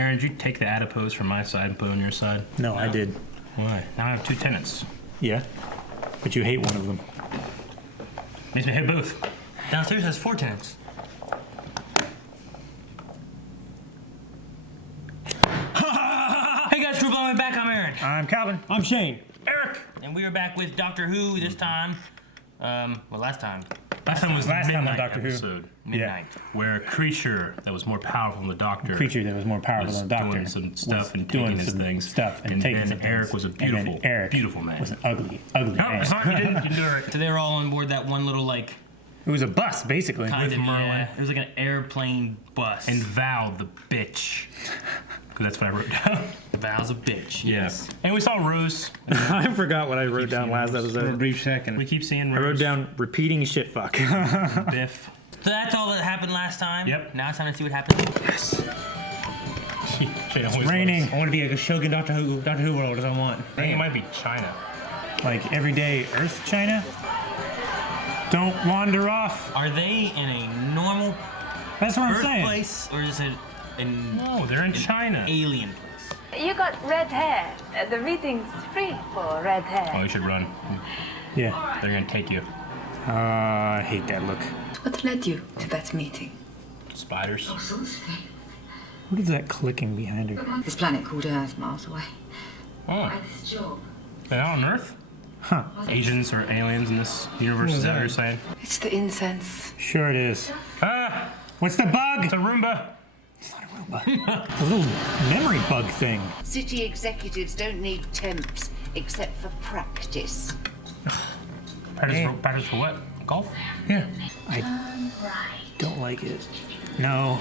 Aaron, did you take the adipose from my side and put it on your side? No, I did. Why? Now I have 2 tenants. Yeah, but you hate one of them. Makes me hate both. Downstairs has 4 tenants. Hey guys, crew, welcome back. I'm Aaron. I'm Calvin. I'm Shane. Eric. And we are back with Doctor Who this time. Last time. Last time was Last time on midnight Doctor Who. episode. Midnight. Where a creature that was more powerful than the Doctor. Creature that was more powerful was than the Doctor. doing some stuff was and doing taking his some things. stuff and taking some Eric things. was a And beautiful, then Eric beautiful man. was an ugly man. No, sorry, you didn't do it. So they were all on board that one little, like, It was a bus, basically. kind of, Merlin. yeah, it was like an airplane bus. And Val, the bitch. Because that's what I wrote down. Val's a bitch. Yes. And we saw Rose. I forgot what I wrote down seeing last Rose. For a episode. brief second. We keep seeing I wrote Rose. down repeating shit fuck. Biff. So that's all that happened last time. Yep. Now it's time to see what happens. Yes. It's raining. I want to be like a Shogun Doctor Who world as I want. I think it might be China. Like everyday Earth China. Don't wander off. Are they in a normal That's what I'm Earth saying. place, or is it an No, they're in China. alien place? You got red hair. The reading's free for red hair. Oh, you should run. Yeah. They're gonna take you. I hate that look. What led you to that meeting? Spiders. What is that clicking behind her? This planet called Earth, miles away. Oh, This job. they're not on Earth? Huh. Asians or aliens in this universe, is that what you're saying? It's the incense. Sure it is. Ah! What's the bug? It's a Roomba! A little memory bug thing. City executives don't need temps except for practice. Practice for what? Golf? Yeah. I don't like it. No.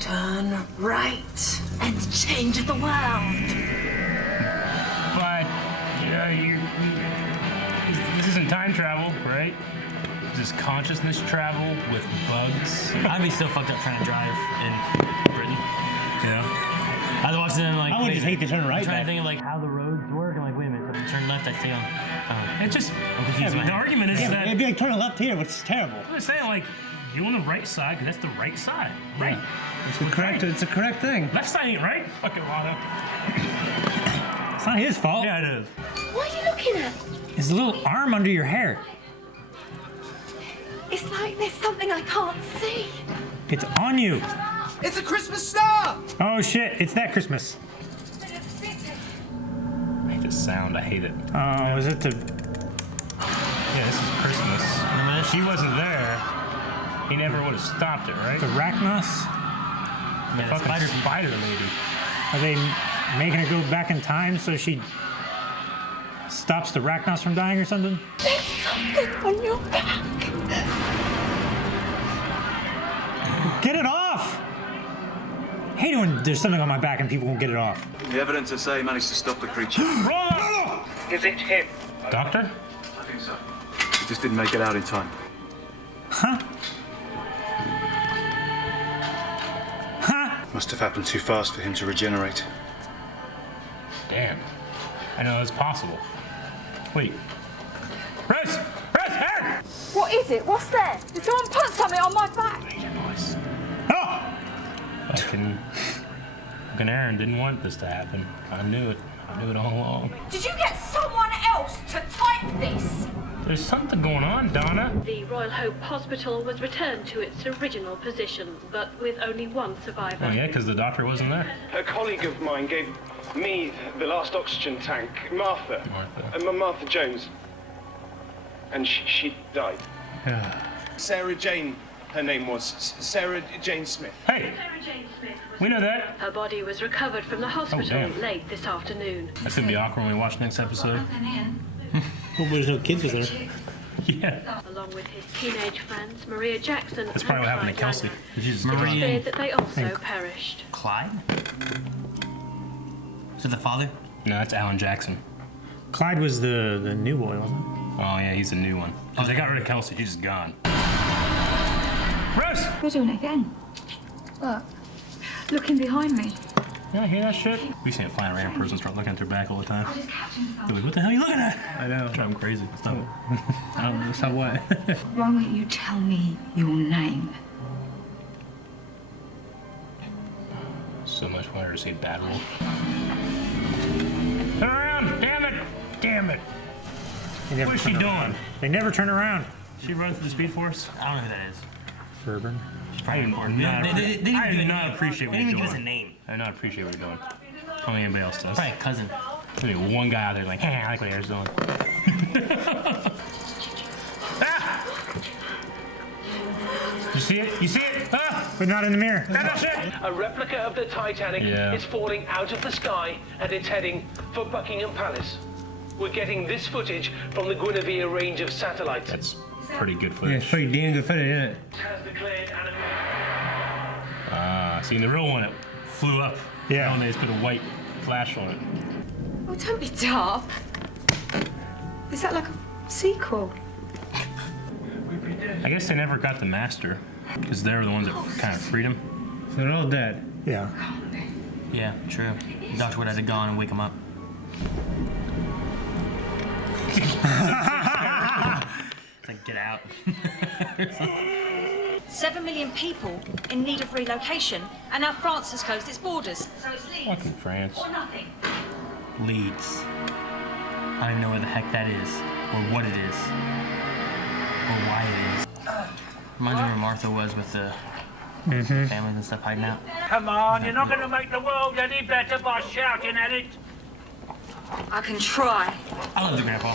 Turn right and change the world. But, this isn't time travel, right? This is consciousness travel with bugs. I'd be so fucked up trying to drive in Britain. Yeah. I was watching them like. I would just hate to turn right I'm trying back. to think of like how the roads work. I'm like, wait a minute. If I turn left, I stay on. It just, I'm confused. the argument is that, It'd be like turning left here, which is terrible. I'm just saying, like, you're on the right side, because that's the right side. Right. It's the correct. It's a correct thing. Left side ain't right. Fucking Lana. It's not his fault. Yeah, it is. What are you looking at? His little arm under your hair. It's like there's something I can't see. It's on you. It's a Christmas star! Oh shit, it's that Christmas. I hate this sound. I hate it. Oh, is it the... Yeah, this is Christmas. If she wasn't there, he never would have stopped it, right? The Rachnos? Yeah, Fucking spider. spider lady. Are they making her go back in time so she stops the Rachnos from dying or something? There's something on your back. Get it off! I hate it when there's something on my back and people won't get it off. The evidence to say he managed to stop the creature. Is it him? Doctor? I think so. He just didn't make it out in time. Huh? Huh? Must have happened too fast for him to regenerate. Damn. I know it's possible. Wait. Rose! Rose! Aaron! What is it? What's there? Did someone put something on my back? Noise. Oh! Fucking Aaron didn't want this to happen. I knew it. I knew it all along. Did you get someone else to type this? There's something going on, Donna. The Royal Hope Hospital was returned to its original position, but with only one survivor. Oh yeah, because the doctor wasn't there. A colleague of mine gave me the last oxygen tank, Martha. Martha Jones. And she died. Sarah Jane, her name was. Sarah Jane Smith. Hey, Sarah Jane Smith was we know that. Her body was recovered from the hospital damn. late this afternoon. That's gonna be awkward when we watch next episode. Hope there's no kids with her. Yeah. Along with his teenage friends, Maria Jackson That's and probably what happened to Clyde Kelsey. Lanner. She's Maria. It's feared that they also perished. Clyde? Is it the father? No, that's Alan Jackson. Clyde was the new boy, wasn't it? Oh yeah, he's a new one. Because they got rid of Kelsey. She's just gone. Rose! You're doing it again. Look. Looking behind me. Yeah, I hear that shit. We see a flying random person start looking at their back all the time. They're like, what the hell are you looking at? I know. Drive them crazy. Stop. I don't know. So what? Why won't you tell me your name? So much wanted to say Bad Wolf. Turn around! Damn it! Damn it! What is she doing? They never turn around. She runs through the Speed Force? I don't know who that is. Bourbon. I do not appreciate what They you're didn't even give us a doing. name. I do not appreciate what you're doing. I don't think anybody else does. Probably a cousin. There's only one guy out there like, hey, I like what Aaron's doing. Ah! You see it? You see it? Ah! But not in the mirror. That's it! A replica of the Titanic is falling out of the sky and it's heading for Buckingham Palace. We're getting this footage from the Guinevere range of satellites. That's pretty good Yeah, footage. it's pretty damn good footage, isn't it? Has declared See, in the real one, it flew up. Yeah. And they just put a white flash on it. Oh, don't be daft. Is that like a sequel? I guess they never got the master, because they were the ones that kind of freed him. So they're all dead. Yeah. Yeah, true. The doctor would have to go on and wake him up. It's like, get out. 7 million people in need of relocation, and now France has closed its borders. So it's Leeds. Fucking France. Or nothing. Leeds. I don't know where the heck that is, or what it is, or why it is. Reminds me where Martha was with the families and stuff hiding out. Come on, you're not going to make the world any better by shouting at it. I can try. I love the grandpa.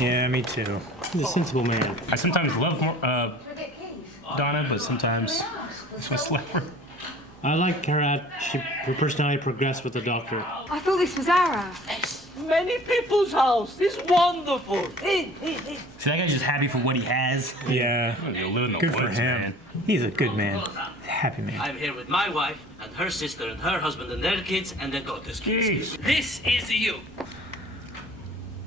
Yeah, me too. He's a sensible man. I sometimes love Donna, but sometimes I just want to slap her. I like her her personality progressed with the doctor. I thought this was our house. Many people's house. It's wonderful. See, that guy's just happy for what he has. Yeah. You live in the Good for woods, him. man. He's a good man. He's a happy man. I'm here with my wife and her sister and her husband and their kids and their daughter's kids. Jeez. This is you.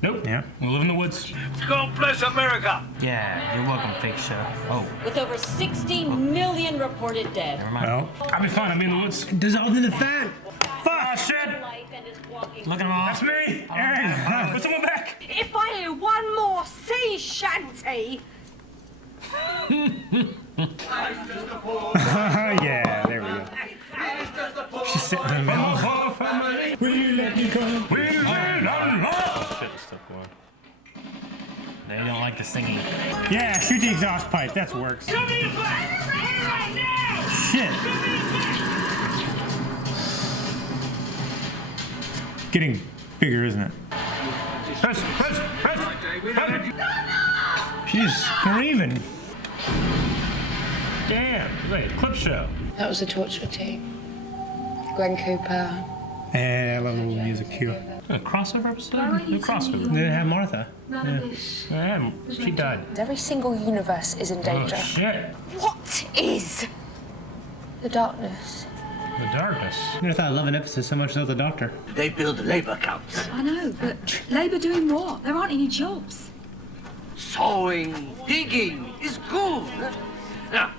Nope. Yeah. We live in the woods. God bless America. Yeah, you're welcome, fake show. Oh, With over 16 million reported dead. never mind. Well, I'll be fine. I'll be in the woods. Dissolved in the fat. Fuck, shit. Look at him all. That's me. Aaron, put someone back. If I hear one more sea shanty, yeah, there we go. She's sitting in the middle. Will you let me go? Oh, shit, this stuff going. They don't like the singing. Yeah, shoot the exhaust pipe. That works. Shit. Getting bigger, isn't it? She's screaming. Damn, like a clip show. That was a torture team. Gwen Cooper. Yeah, I love the little music cue. A crossover episode? No crossover. They didn't have Martha. Yeah, she died. Every single universe is in Oh, danger. shit. what is? The darkness. The darkness. I never thought I love an episode so much as the doctor. They build labor camps. I know, but Labour doing what? There aren't any jobs. Sowing, digging is good. Now,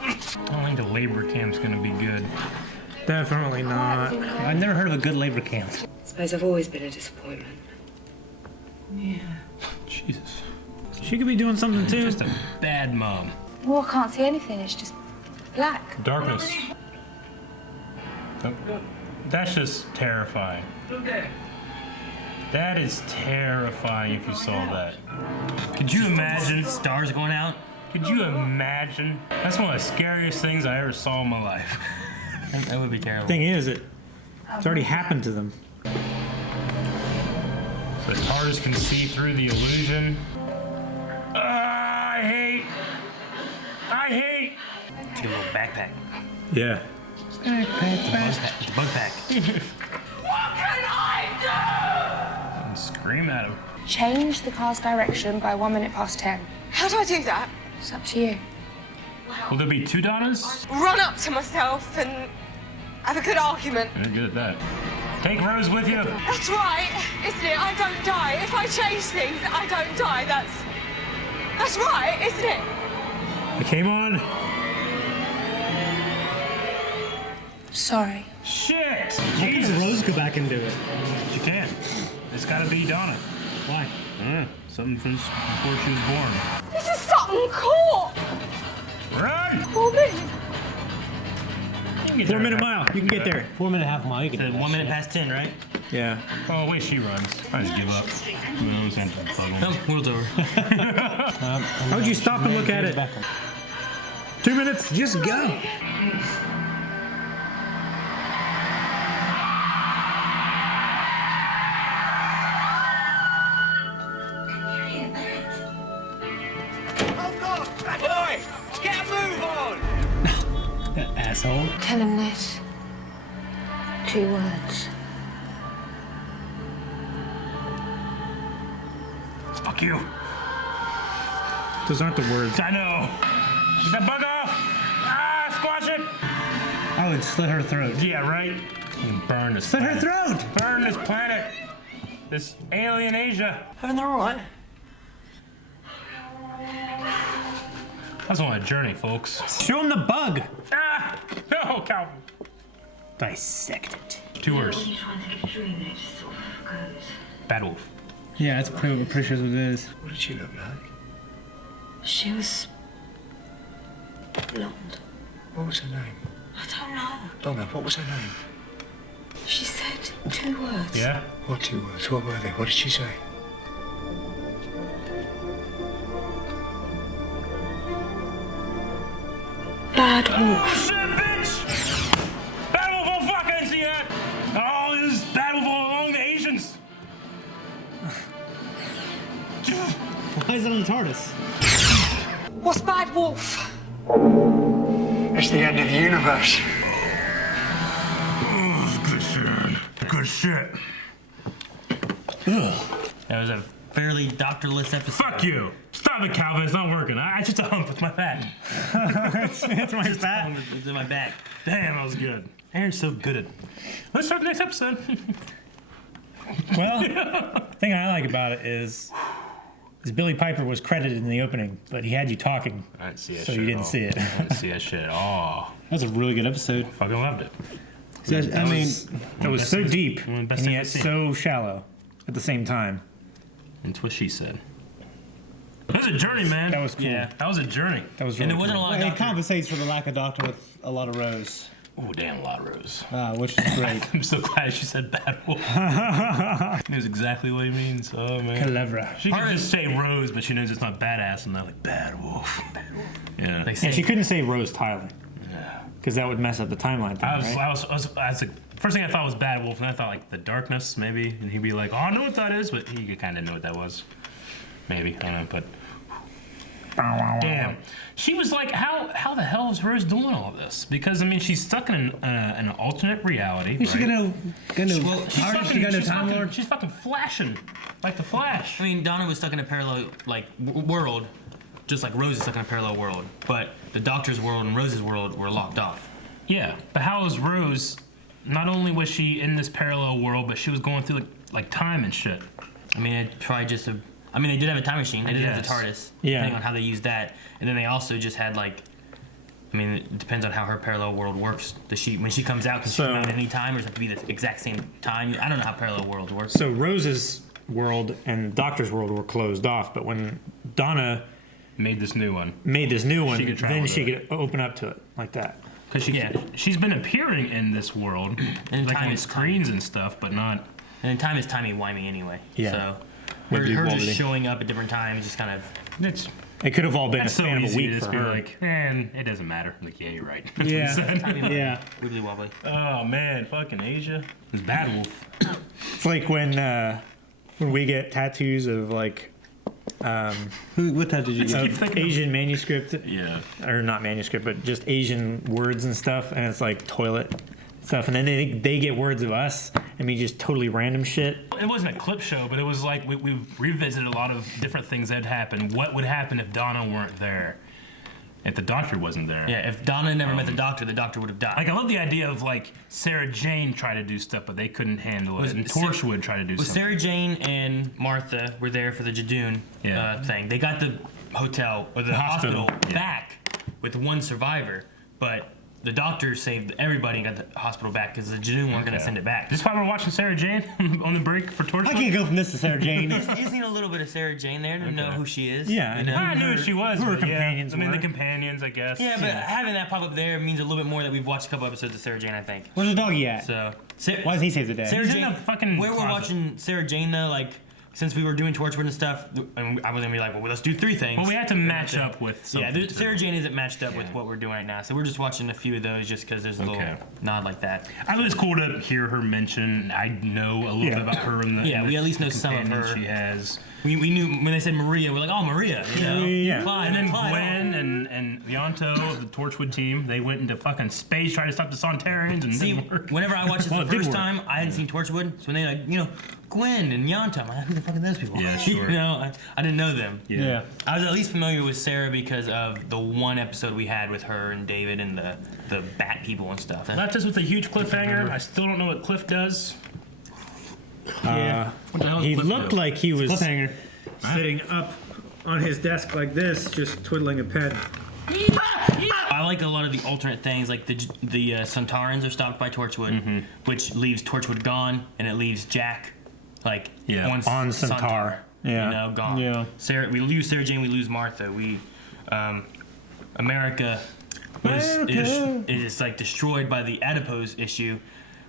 I don't think the labor camp's gonna be good. Definitely not. I've never heard of a good labor camp. I suppose I've always been a disappointment. Jesus. She could be doing something too. Just a bad mom. Well, I can't see anything. It's just black. Darkness. That's just terrifying. That is terrifying if you saw that. Could you imagine? Stars going out. Could you imagine? That's one of the scariest things I ever saw in my life. That would be terrible. Thing is, it's already happened to them. The TARDIS can see through the illusion. I hate. Get a little backpack. Yeah. It's a bug pack. what can I And scream at him. Change the car's direction by 1 minute past 10. How do I do that? It's up to you. Will there be 2 Donnas? Run up to myself and have a good argument. You're good at that. Take Rose with you. That's right, isn't it? I don't die. If I change things, I don't die. That's right, isn't it? It came on. Sorry. Shit! Why Jesus. can't Rose go back and do it? She can't. It's gotta be Donna. Why? Something from before she was born. This is Sutton Court. Run! Poor me. 4-minute mile. You can get there. 4-minute half mile. You can So 1 minute past 10, right? Yeah. Oh, the way she runs. I just give up. Oh, world's over. How would you stop and look at it? 2 minutes, just go. Boy, get a move on! That asshole. Tell him this. 2 words. Fuck you. Those aren't the words. I know. Get that bug off. Ah, squash it. I would slit her throat. Yeah, right. And burn this Slit her planet. throat! Burn this planet. This alien Asia. Having the right. That's on a journey, folks. Show him the bug. Ah! No, Calvin. Dissect it. 2 words. Bad wolf. Yeah, that's pretty sure what it is. What did she look like? She was blonde. What was her name? I don't know. Donna, what was her name? She said 2 words. Yeah? What 2 words? What were they? What did she say? Bad wolf. Oh, shit, bitch! Bad wolf, oh, fuck, I didn't see that. Oh, this is bad wolf all along the Asians. Why is it on the TARDIS? What's Bad Wolf? It's the end of the universe. Oh, good shit. Good shit. That was a fairly doctorless episode. Fuck you. Stop it, Calvin. It's not working. I just a hump with my back. It's my fat. It's in my back. Damn, that was good. Aaron's so good at. Let's start the next episode. Well, the thing I like about it is Billy Piper was credited in the opening, but he had you talking, I didn't see that so shit you at didn't all. see it. I didn't see that shit at all. That was a really good episode. Fucking loved it. So, I mean, That was so deep one of the and best things yet I've seen. so shallow at the same time. That's what she said. That was a journey, man. That was cool. Yeah. That was a journey. That was And really it wasn't a cool. lot of it doctor. compensates for the lack of doctor with a lot of Rose, Oh, damn, a lot of Rose. which is great. I'm so glad she said bad wolf. Knows exactly what he means. Oh, man. Clever. She can just say Rose, but she knows it's not badass enough. Like, bad wolf. Yeah. They And say she couldn't say Rose Tyler Yeah. because that would mess up the timeline thing, I was like, first thing I thought was bad wolf, and I thought like the darkness maybe, and he'd be like, oh, I know what that is, but he kind of know what that was. Maybe, I don't know, but damn, she was like, how the hell is Rose doing all this? Because I mean, she's stuck in an alternate reality. Is she right? gonna? Well, she's Time Lord? she's fucking flashing like the Flash. I mean, Donna was stuck in a parallel world, just like Rose is stuck in a parallel world. But the Doctor's world and Rose's world were locked off. Yeah, but how is Rose? Not only was she in this parallel world, but she was going through like time and shit. I mean, it probably just a. I mean, they did have a time machine. They did have the Yes. TARDIS. Yeah. Depending on how they used that, and then they also just had like. I mean, it depends on how her parallel world works. When she comes out, can she come out at any time, or does it have to be the exact same time? I don't know how parallel worlds work. So Rose's world and Doctor's world were closed off, but when Donna Made this new one. then could travel then with she it. could open up to it like that. Because she's been appearing in this world, And like time on is screens and stuff, but not. And then time is timey-wimey anyway. Yeah. So Wibbly her wobbly. just showing up at different times, just kind of. It's It could have all been a that's so span of a easy to week just for be her. like, man, it doesn't matter. Like, yeah, you're right. That's Yeah. what he said. Yeah. Wibbly wobbly. Oh man, fucking Asia. It's Bad Wolf. It's like when we get tattoos of like What time did you get? of Asian manuscript, Yeah. or not manuscript, but just Asian words and stuff, and it's like toilet stuff, and then they get words of us, and we just totally random shit. It wasn't a clip show, but it was like we revisited a lot of different things that had happened. What would happen if Donna weren't there? If the Doctor wasn't there? Yeah, if Donna never met the Doctor would have died. Like, I love the idea of like Sarah Jane tried to do stuff, but they couldn't handle it, Was and Sarah- Torchwood tried to do Was something. Sarah Jane and Martha were there for the Jadoon thing. They got the hotel or the hospital Yeah. back with one survivor, but the doctor saved everybody and got the hospital back because the Janu weren't going to send it back. This is why we're watching Sarah Jane on the break for Torchwood. I can't go from this to Sarah Jane. Isn't a little bit of Sarah Jane there to know who she is? Yeah, you know? I knew who she was. Who her but yeah. companions I mean, were. the companions, I guess. Yeah, but having that pop up there means a little bit more that we've watched a couple episodes of Sarah Jane, I think. Where's the doggy at? So, why does he save the day? Sarah He's in Jane, the fucking where we're closet. watching Sarah Jane though, like since we were doing Torchwood and stuff, and I was gonna be like, well, let's do 3 things. Well, we had to match up with something. Yeah, Sarah Jane isn't matched up with what we're doing right now, so we're just watching a few of those just because there's a little nod like that. I thought it was cool to hear her mention. I know a little bit about her and the we at least know some of her. She has. We knew when they said Maria, we're like, oh, Maria, you know? Yeah. Clyde, And then Clyde. Gwen and Yonto of the Torchwood team, they went into fucking space trying to stop the Sontarans and See, didn't work. whenever I watched this Well, the it did first work. time, I hadn't seen Torchwood, so when they like, you know, Gwen and Yonto, I'm like, who the fuck are those people? Yeah, sure. You know, I didn't know them. Yeah. I was at least familiar with Sarah because of the one episode we had with her and David and the bat people and stuff. Left us with a huge cliffhanger. I still don't know what Cliff does. What the hell does He Cliff looked do? like he was Cliffhanger. sitting up on his desk like this, just twiddling a pen. I like a lot of the alternate things, like the Sontarans are stopped by Torchwood, which leaves Torchwood gone, and it leaves Jack, like on Centaur. Yeah. You know, gone. Yeah. Sarah, we lose Sarah Jane, we lose Martha. America is like destroyed by the adipose issue,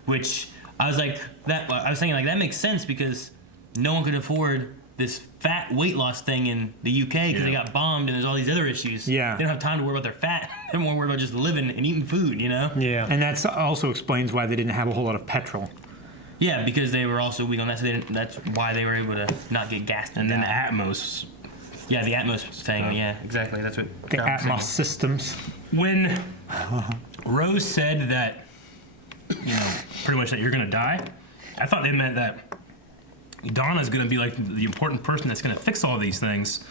which I was thinking like that makes sense because no one could afford this fat weight loss thing in the UK because they got bombed and there's all these other issues. Yeah. They don't have time to worry about their fat. They're more worried about just living and eating food, you know? Yeah. And that also explains why they didn't have a whole lot of petrol. Yeah, because they were also weak on that, so that's why they were able to not get gassed. And then Atmos. Yeah, the Atmos thing. Yeah, exactly. That's what The Rob was saying. Atmos systems. When Rose said that, you know, pretty much that you're gonna die, I thought they meant that Donna's gonna be like the important person that's gonna fix all these things.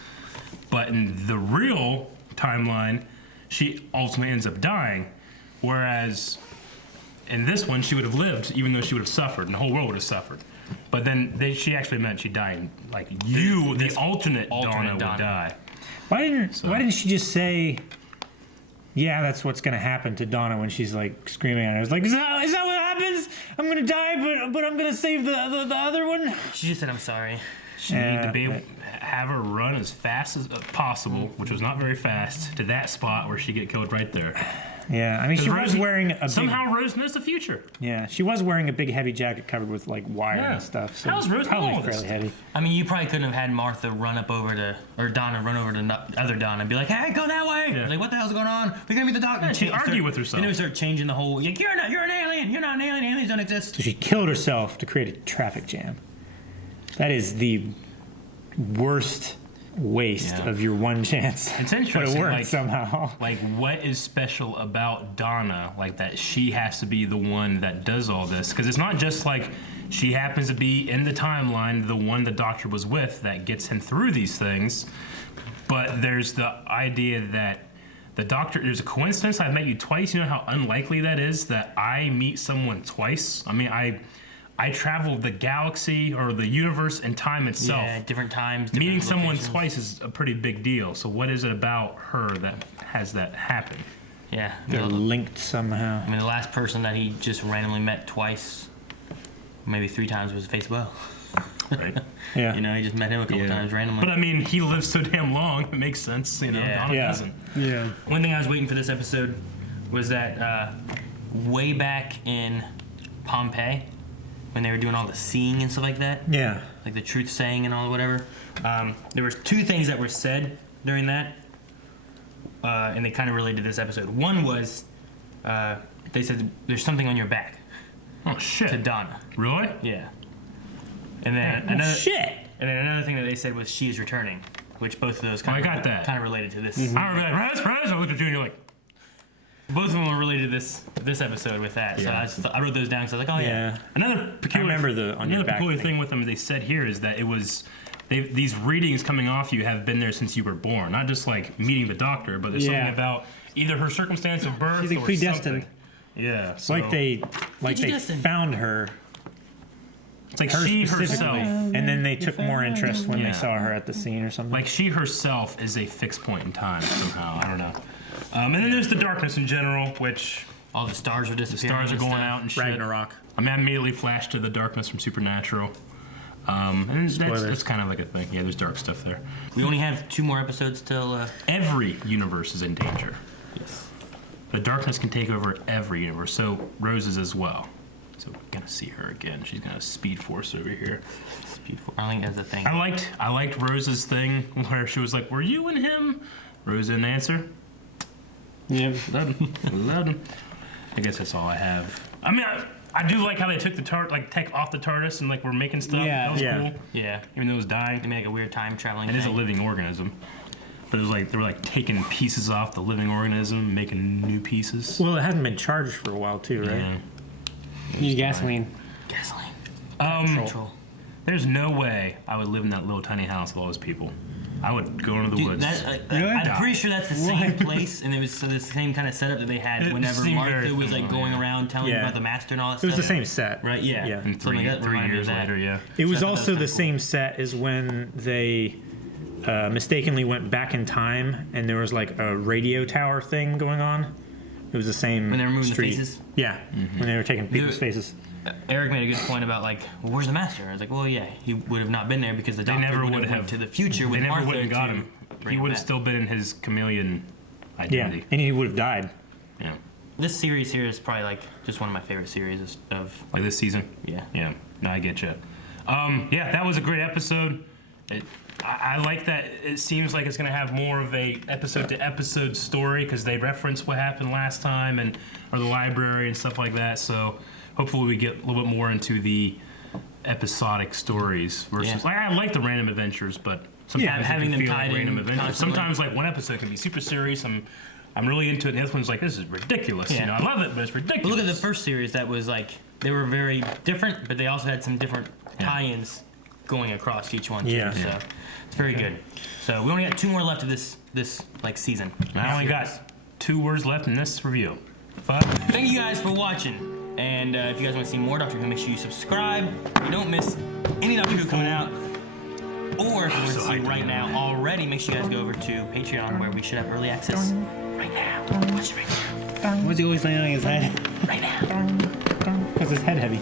But in the real timeline, she ultimately ends up dying. Whereas in this one, she would have lived, even though she would have suffered, and the whole world would have suffered. But then she actually meant she died. Like the alternate Donna would die. Why didn't she just say, yeah, that's what's gonna happen to Donna when she's like screaming at her? It's like, is that what happens? I'm gonna die, but I'm gonna save the other one. She just said, "I'm sorry." She needed to be able have her run as fast as possible, which was not very fast, to that spot where she get killed right there. Yeah, I mean, she was wearing a somehow Rose knows the future. Yeah, she was wearing a big heavy jacket covered with like wire Yeah. and stuff. So How's Rose probably know all this fairly heavy. I mean, you probably couldn't have had Martha run over to other Donna and be like, "Hey, go that way!" Yeah. Like, what the hell's going on? We're gonna be the doctor. Yeah, she'd argue with herself. Then we start changing the whole. Like, you're an alien. You're not an alien. Aliens don't exist. So she killed herself to create a traffic jam. That is the worst waste of your one chance. It's But interesting. it worked like, somehow. Like, what is special about Donna? Like, that she has to be the one that does all this? Because it's not just like she happens to be in the timeline, the one the doctor was with that gets him through these things. But there's the idea that the doctor, there's a coincidence I've met you twice. You know how unlikely that is that I meet someone twice? I mean, I traveled the galaxy or the universe and time itself. Yeah, different times. Meeting different someone locations. twice is a pretty big deal. So what is it about her that has that happen? Yeah, They're linked somehow. I mean, the last person that he just randomly met twice, maybe 3 times, was Facebook. Right. Yeah. You know, he just met him a couple times randomly. But I mean, he lives so damn long. It makes sense. You know, Donna doesn't. Yeah. One thing I was waiting for this episode was that way back in Pompeii, when they were doing all the seeing and stuff like that, Yeah. like the truth saying and all whatever, there was 2 things that were said during that, and they kind of related to this episode. One was they said there's something on your back. Oh shit. To Donna. Really? Yeah. And then another thing that they said was she is returning, which both of those kind of related to this. I remember that. Rose. I looked at you and you're like, both of them were related to this episode with that. Yeah. So I wrote those down because I was like, oh yeah. Another peculiar, thing with them they said here is that it was these readings coming off you have been there since you were born, not just like meeting the doctor, but there's something about either her circumstance of birth She's or predestined. something. Yeah, It's like they found her. It's like she herself, and then they took more interest when they saw her at the scene or something. like she herself is a fixed point in time somehow. I don't know. And then there's the darkness in general, which All the stars are The disappearing. stars are going out and shit. Ragnarok. I mean, I immediately flashed to the darkness from Supernatural. And that's kind of like a thing. Yeah, there's dark stuff there. We only have 2 more episodes till. Every universe is in danger. Yes. The darkness can take over every universe, so Rose's as well. So we're gonna see her again. She's gonna Speed Force over here. Speed Force. I think that's a thing. I liked Rose's thing where she was like, "Were you and him?" Rose didn't answer. Yeah. Loved him. I guess that's all I have. I mean, I do like how they took the tech off the TARDIS and like we're making stuff. Yeah. That was Yeah. cool. Yeah. Even though it was dying. They made like a weird time traveling. It is a living organism. But it was like they were like taking pieces off the living organism, making new pieces. Well, it hasn't been charged for a while too, right? Yeah. Use gasoline. Gasoline. Control. There's no way I would live in that little tiny house with all those people. I would go into the woods. I'm pretty sure that's the same place, and it was the same kind of setup that they had It whenever seemed Martha very was like familiar. going around telling Yeah. about the master and all that It stuff. was the same set. Right? Yeah. Yeah. And Something like that three reminded me years of that. later, yeah. It was So I thought also that the was same set as when they mistakenly went back in time, and there was like a radio tower thing going on. It was the same. When they were moving the street. faces? Yeah, when they were taking people's faces. Eric made a good point about like, well, where's the master? I was like, well, yeah, he would have not been there because the They doctor never would would have went to the future with They never Martha would have got to him. bring He him would have back. still been in his chameleon Yeah, identity. and he would have died. Yeah. This series here is probably like just one of my favorite series of. Like this season. Yeah. Yeah. No, I get you. Yeah, that was a great episode. I like that. It seems like it's going to have more of a episode-to-episode story because they reference what happened last time or the library and stuff like that. So hopefully we get a little bit more into the episodic stories versus like I like the random adventures, but sometimes having it can them feel like tied random in adventures. constantly. Sometimes like one episode can be super serious. I'm really into it, and the other one's like, this is ridiculous. Yeah. You know, I love it, but it's ridiculous. But look at the first series. That was like they were very different, but they also had some different tie-ins going across each one. Too, Yeah. So it's very good. So we only got 2 more left of this like season. I only got 2 words left in this review. Fuck. Thank you guys for watching. And if you guys want to see more Doctor Who, make sure you subscribe. You don't miss any Doctor Who coming out. Or if you want to see right now already, make sure you guys go over to Patreon where we should have early access right now. Watch it right now. Why is he always laying on his head? Right now. Because his head heavy.